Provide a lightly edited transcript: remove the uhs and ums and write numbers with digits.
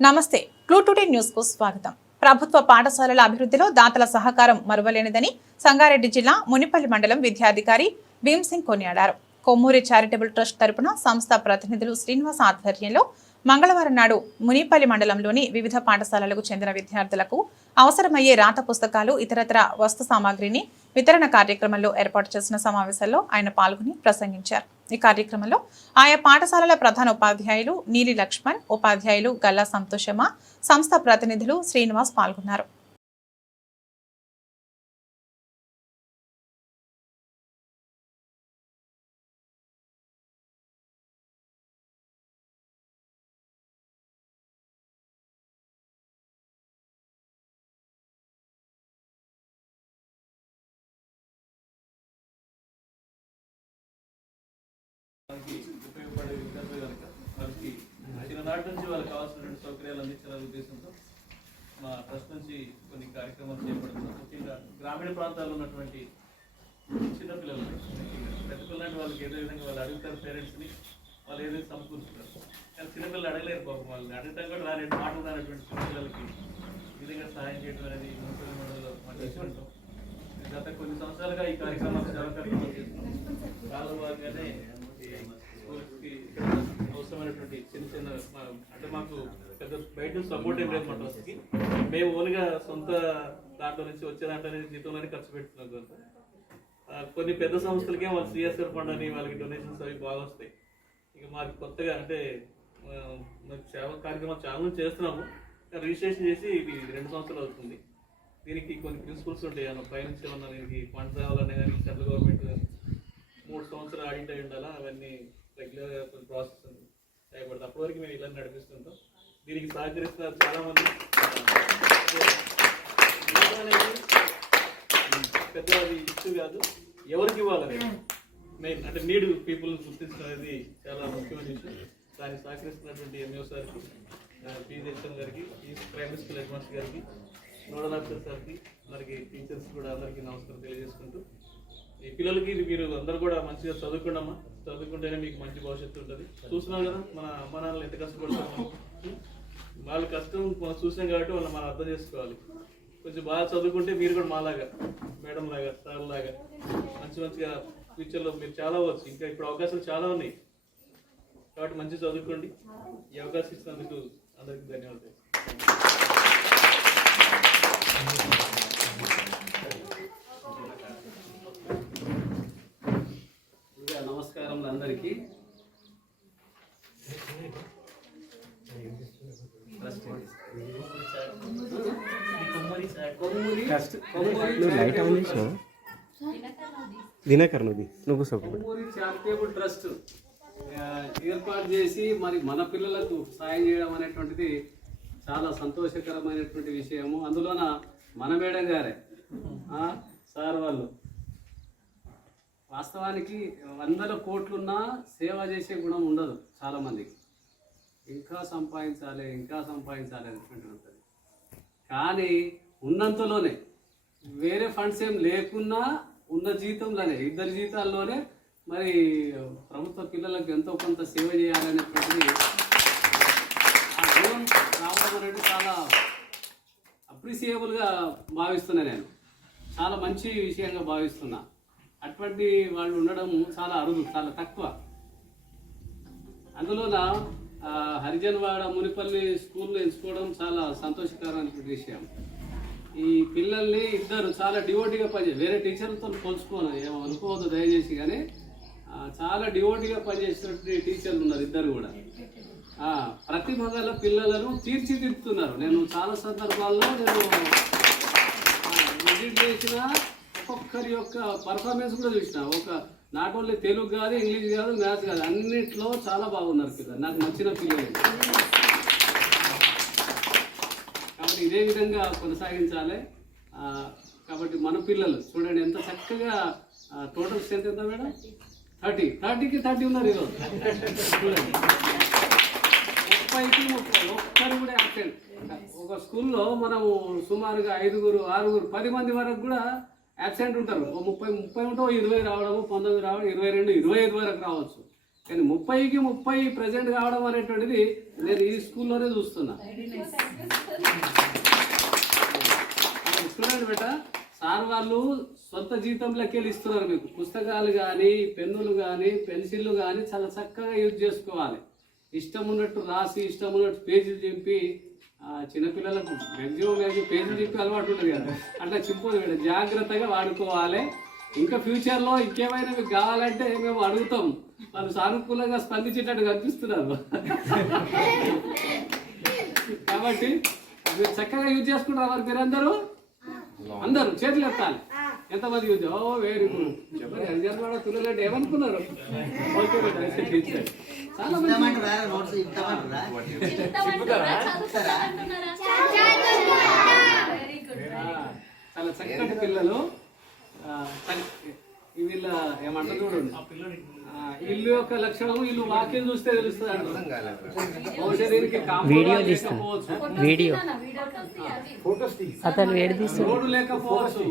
నమస్తే clue news కు స్వాగతం. ప్రభుత్వ పాఠశాలల అభివృద్ధిలో దాతల సహకారం మరువలేనిదని సంగారెడ్డి జిల్లా మునిపల్లి మండలం విద్యాధికారి భీమ్సింగ్ కొనియాడారు. కొమ్మూరి చారిటబుల్ ట్రస్ట్ తరపున సంస్థ ప్రతినిధులు శ్రీనివాస్ ఆధ్వర్యంలో మంగళవారం నాడు మునిపల్లి మండలంలోని వివిధ పాఠశాలలకు చెందిన విద్యార్థులకు అవసరమయ్యే రాత పుస్తకాలు ఇతరత్ర వస్తు సామాగ్రిని వితరణ కార్యక్రమంలో ఏర్పాటు చేసిన సమావేశంలో ఆయన పాల్గొని ప్రసంగించారు. ఈ కార్యక్రమంలో ఆయా పాఠశాలల ప్రధాన ఉపాధ్యాయులు నీలి లక్ష్మణ్, ఉపాధ్యాయులు గల్లా సంతోషమ్మ, సంస్థ ప్రతినిధులు శ్రీనివాస్ పాల్గొన్నారు. ఉపయోగపడే విద్యార్థులు కనుక వారికి చిన్ననాటి నుంచి వాళ్ళకి కావాల్సినటువంటి సౌకర్యాలు అందించాలనే ఉద్దేశంతో మా ట్రస్ట్ నుంచి కొన్ని కార్యక్రమాలు చేపడుతున్నాం. ముఖ్యంగా గ్రామీణ ప్రాంతాల్లో ఉన్నటువంటి చిన్నపిల్లలు పెద్ద పిల్లలు వాళ్ళకి ఏదో విధంగా వాళ్ళు అడుగుతారు పేరెంట్స్ని, వాళ్ళు ఏదైతే సమకూర్చుతారు. కానీ చిన్నపిల్లలు అడగలేరు పాపం, వాళ్ళని అడగటం కూడా రాలేదు మాటలు రానటువంటి చిన్నపిల్లలకి ఈ విధంగా సహాయం చేయడం అనేది మున్సిపల్ మండలిలో మనం చేసి ఉంటాం. గత కొన్ని సంవత్సరాలుగా ఈ కార్యక్రమాలు చాలా కార్యక్రమాలు చేస్తున్నాం. చాలా బాగానే స్కూల్కి ఇక్కడ అవసరమైనటువంటి చిన్న చిన్న అంటే మాకు పెద్ద బయట సపోర్ట్ ఏం లేదు మా ట్రస్ట్కి. మేము ఓన్గా సొంత దాంట్లో నుంచి వచ్చే దాంట్లో జీతంలోనే ఖర్చు పెడుతున్నాం కొంత. కొన్ని పెద్ద సంస్థలకే వాళ్ళు సిఎస్ఆర్ ఫండ్ అని వాళ్ళకి డొనేషన్స్ అవి బాగా వస్తాయి. ఇక మాకు కొత్తగా అంటే సేవా కార్యక్రమాలు చాలా చేస్తున్నాము. రిజిస్ట్రేషన్ చేసి ఇది 2 సంవత్సరాలు అవుతుంది. దీనికి కొన్ని ప్రిన్సిపల్స్ ఉంటాయి. పైనుంచి ఏమన్నా దీనికి ఫండ్స్ రావాలనే కానీ సెంట్రల్ గవర్నమెంట్ 3 సంవత్సరాలు ఆడిట్ అయి ఉండాలా, అవన్నీ రెగ్యులర్గా కొన్ని ప్రాసెస్ చేయబడుతుంది. అప్పటి వరకు మేము ఇలా నడిపిస్తుంటాం. దీనికి సహకరిస్తున్నారు చాలామంది. పెద్ద అది ఇష్యూ కాదు, ఎవరికి ఇవ్వాలని మెయిన్ అంటే నీడ్ పీపుల్ గుర్తించడం అనేది చాలా ముఖ్యమైన విషయం. దానికి సహకరిస్తున్నటువంటి ఎంఓ సార్కి, పిహెచ్ఎం గారికి, ఈ ప్రైమరీ స్కూల్ హెడ్ మాస్టర్ గారికి, నోడల్ ఆఫీసర్ సార్కి, మనకి టీచర్స్ కూడా అందరికీ నమస్కారం తెలియజేసుకుంటూ, ఈ పిల్లలకి మీరు అందరూ కూడా మంచిగా చదువుకుంటామా, చదువుకుంటేనే మీకు మంచి భవిష్యత్తు ఉంటుంది. చూస్తున్నాం కదా మన అమ్మ నాన్నలు ఎంత కష్టపడతారు. వాళ్ళ కష్టం మనం చూసాం కాబట్టి వాళ్ళని మనం అర్థం చేసుకోవాలి. కొంచెం బాగా చదువుకుంటే మీరు కూడా మాలాగా మేడం లాగా సార్ లాగా మంచిగా ఫ్యూచర్లో మీరు చాలా అవ్వచ్చు. ఇంకా ఇప్పుడు అవకాశాలు చాలా ఉన్నాయి కాబట్టి మంచిగా చదువుకోండి. ఈ అవకాశం ఇచ్చినందుకు అందరికీ ధన్యవాదాలు. నమస్కారం అందరికీ. కొమ్మూరి చారిటబుల్ ట్రస్ట్ ఏర్పాటు చేసి మరి మన పిల్లలకు సాయం చేయడం అనేటువంటిది చాలా సంతోషకరమైనటువంటి విషయము. అందులోన మన మేడం గారే సార్ వాళ్ళు వాస్తవానికి 100 కోట్లున్నా సేవ చేసే గుణం ఉండదు చాలామందికి. ఇంకా సంపాదించాలి అనేటువంటి ఉంటుంది. కానీ ఉన్నంతలోనే వేరే ఫండ్స్ ఏం లేకున్నా ఉన్న జీతంలోనే 2 జీతాల్లోనే మరి ప్రభుత్వ పిల్లలకు ఎంతో కొంత సేవ చేయాలనేటువంటిది ఆ గుణం రావడం అనేది చాలా అప్రిసియబుల్గా భావిస్తున్నా. నేను చాలా మంచి విషయంగా భావిస్తున్నా. అటువంటి వాళ్ళు ఉండడం చాలా అరుదు, చాలా తక్కువ. అందులోన హరిజన్వాడ మునిపల్లి స్కూల్లో ఎంచుకోవడం చాలా సంతోషకరమైనటువంటి విషయం. ఈ పిల్లల్ని ఇద్దరు చాలా డివోటీగా పనిచేసి, వేరే టీచర్లతో పోల్చుకోను ఏమో అనుకోవద్దు దయచేసి, కానీ చాలా డివోటీగా పనిచేసినటువంటి టీచర్లు ఉన్నారు ఇద్దరు కూడా. ప్రతిభ గల పిల్లలను తీర్చిదిద్దుతున్నారు. నేను చాలా సందర్భాల్లో విజిట్ చేసిన ఒక్కొక్కరి యొక్క పర్ఫార్మెన్స్ కూడా చూసిన. నాట్ ఓన్లీ తెలుగు కాదు, ఇంగ్లీష్ కాదు, మ్యాథ్స్ కాదు, అన్నిట్లో చాలా బాగున్నారు పిల్లలు. నాకు నచ్చిన పిల్లలు. కాబట్టి ఇదే విధంగా కొనసాగించాలి. కాబట్టి మన పిల్లలు చూడండి ఎంత చక్కగా. టోటల్ స్ట్రెంత్ ఎంత మేడం? 30కి 30 ఉన్నారు ఈరోజు. చూడండి 30కి 30 ఒక్కరు కూడా యాబ్సెంట్. ఒక స్కూల్లో మనము సుమారుగా 5, 6, 10 మంది వరకు కూడా యాబ్సెంట్ ఉంటారు. 30 ఉంటే 20 రావడము, 19 రావడం, 22, 25 వరకు రావచ్చు. కానీ 30కి 30 ప్రెజెంట్ కావడం అనేటువంటిది నేను ఈ స్కూల్లోనే చూస్తున్నా. చూడండి బేట, సార్ వాళ్ళు సొంత జీతంలోకి వెళ్ళి ఇస్తున్నారు మీకు. పుస్తకాలు కానీ, పెన్నులు కానీ, పెన్సిళ్ళు కానీ చాలా చక్కగా యూజ్ చేసుకోవాలి. ఇష్టం ఉన్నట్టు రాసి, ఇష్టం ఉన్నట్టు పేజీలు చింపి, చిన్నపిల్లలకు మ్యాక్సిమం పేజీలు చింపి అలవాటు ఉంటుంది కదా, అట్లా చింపదు మేడం. జాగ్రత్తగా వాడుకోవాలి. ఇంకా ఫ్యూచర్లో ఇంకేమైనా మీకు కావాలంటే మేము అడుగుతాం. వాళ్ళు సానుకూలంగా స్పందించేటట్టు కనిపిస్తున్నారు. కాబట్టి మీరు చక్కగా యూజ్ చేసుకుంటారు. మరి మీరందరూ అందరూ చేతులు ఎత్తాలి. ఎంతమంది యూజ్? ఓ వెరీ గుడ్. హరిజన్వాడ పిల్లలంటే ఏమనుకున్నారు? చాలా చాలా చక్కటి పిల్లలు. వీళ్ళ ఏమంటారు చూడండి, ఇల్లు యొక్క లక్షణం వీళ్ళు వాక్యం చూస్తే తెలుస్తుంది అంటారు. బహుశా దీనికి వీడియో అతను వేడి రోడ్డు లేకపోవచ్చు,